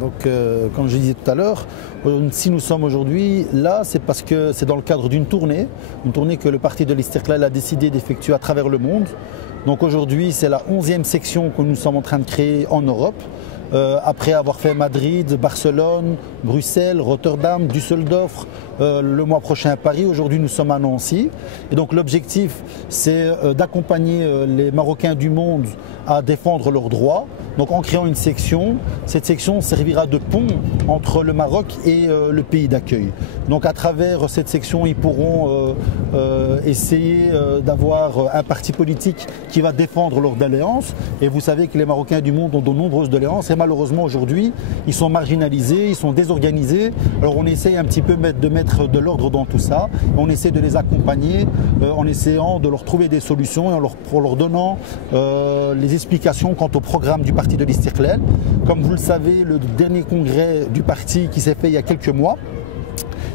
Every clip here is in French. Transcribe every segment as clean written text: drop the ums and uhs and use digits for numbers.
Donc, comme je disais tout à l'heure, si nous sommes aujourd'hui là, c'est parce que c'est dans le cadre d'une tournée que le parti de l'Istiqlal a décidé d'effectuer à travers le monde. Donc aujourd'hui, c'est la 11e section que nous sommes en train de créer en Europe. Après avoir fait Madrid, Barcelone, Bruxelles, Rotterdam, Düsseldorf, le mois prochain à Paris, aujourd'hui nous sommes à Nancy. Et donc l'objectif, c'est d'accompagner les Marocains du monde à défendre leurs droits. Donc en créant une section, cette section servira de pont entre le Maroc et le pays d'accueil. Donc à travers cette section, ils pourront essayer d'avoir un parti politique qui va défendre leurs doléances. Et vous savez que les Marocains du monde ont de nombreuses doléances et malheureusement aujourd'hui, ils sont marginalisés, ils sont désorganisés. Alors on essaye un petit peu de mettre de l'ordre dans tout ça. On essaie de les accompagner en essayant de leur trouver des solutions et en leur donnant les explications quant au programme du parti de l'Istiqlal. Comme vous le savez, le dernier congrès du parti qui s'est fait il y a quelques mois,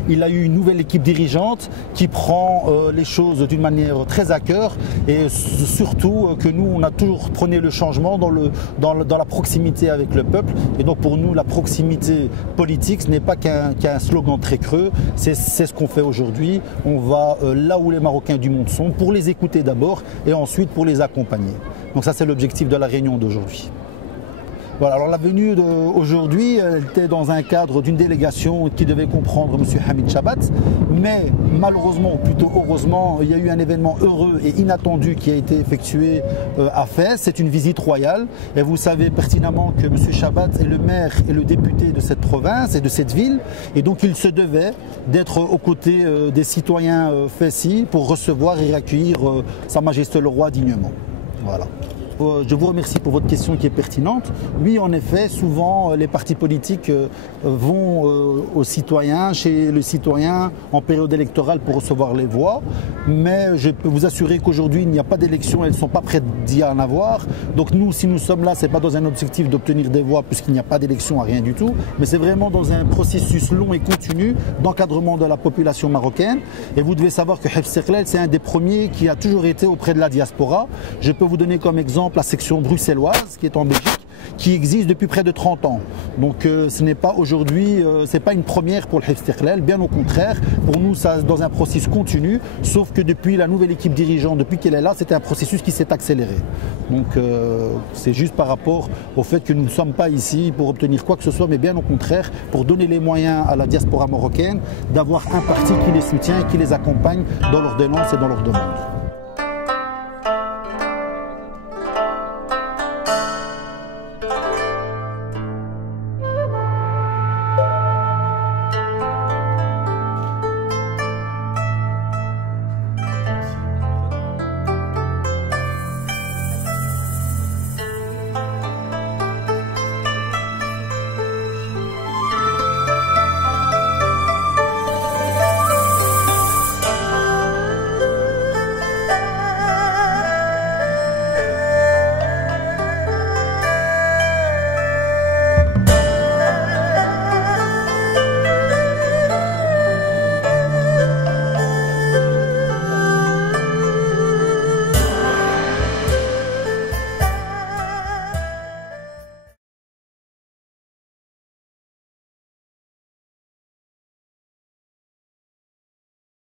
il a eu une nouvelle équipe dirigeante qui prend les choses d'une manière très à cœur et surtout que nous, on a toujours prôné le changement dans la proximité avec le peuple. Et donc pour nous, la proximité politique, ce n'est pas qu'un slogan très creux, c'est ce qu'on fait aujourd'hui. On va là où les Marocains du monde sont pour les écouter d'abord et ensuite pour les accompagner. Donc ça, c'est l'objectif de la réunion d'aujourd'hui. Voilà, alors la venue d'aujourd'hui était dans un cadre d'une délégation qui devait comprendre M. Hamid Chabat, mais malheureusement, ou plutôt heureusement, il y a eu un événement heureux et inattendu qui a été effectué à Fès. C'est une visite royale et vous savez pertinemment que M. Chabat est le maire et le député de cette province et de cette ville et donc il se devait d'être aux côtés des citoyens fessis pour recevoir et accueillir Sa Majesté le Roi dignement. Voilà. Je vous remercie pour votre question qui est pertinente. Oui, en effet, souvent les partis politiques vont aux citoyens, chez le citoyen en période électorale pour recevoir les voix. Mais je peux vous assurer qu'aujourd'hui, il n'y a pas d'élection, elles ne sont pas prêtes d'y en avoir. Donc nous, si nous sommes là, ce n'est pas dans un objectif d'obtenir des voix puisqu'il n'y a pas d'élection à rien du tout, mais c'est vraiment dans un processus long et continu d'encadrement de la population marocaine. Et vous devez savoir que Hifz Istiqlal, c'est un des premiers qui a toujours été auprès de la diaspora. Je peux vous donner comme exemple la section bruxelloise qui est en Belgique, qui existe depuis près de 30 ans. Donc ce n'est pas aujourd'hui, c'est pas une première pour le Hifz Istiqlal, bien au contraire. Pour nous, ça dans un processus continu, sauf que depuis la nouvelle équipe dirigeante, depuis qu'elle est là, c'est un processus qui s'est accéléré. Donc c'est juste par rapport au fait que nous ne sommes pas ici pour obtenir quoi que ce soit, mais bien au contraire, pour donner les moyens à la diaspora marocaine d'avoir un parti qui les soutient, qui les accompagne dans leurs dénonces et dans leurs demandes.